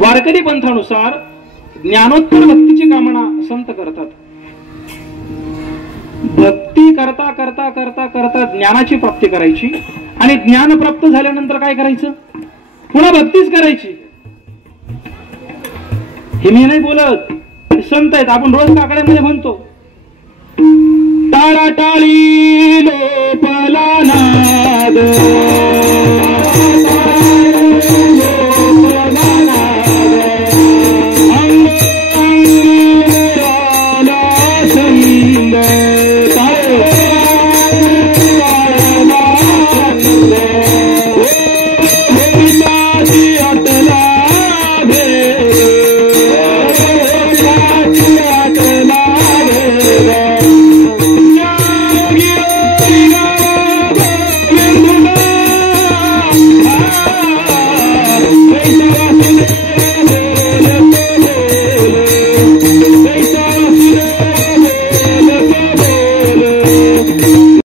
वारकरी पंथानुसार ज्ञानोत्तर भक्तीची कामना संत करतात. भक्ती करता करता करता करता ज्ञानाची प्राप्ती करायची आणि ज्ञान प्राप्त झाल्यानंतर काय करायचं? पुन्हा भक्तीच करायची. हे मी नाही बोलत, संत आहेत. आपण रोज काकड्यामध्ये म्हणतो टाळा टाळी लोपला नाद, Thank you.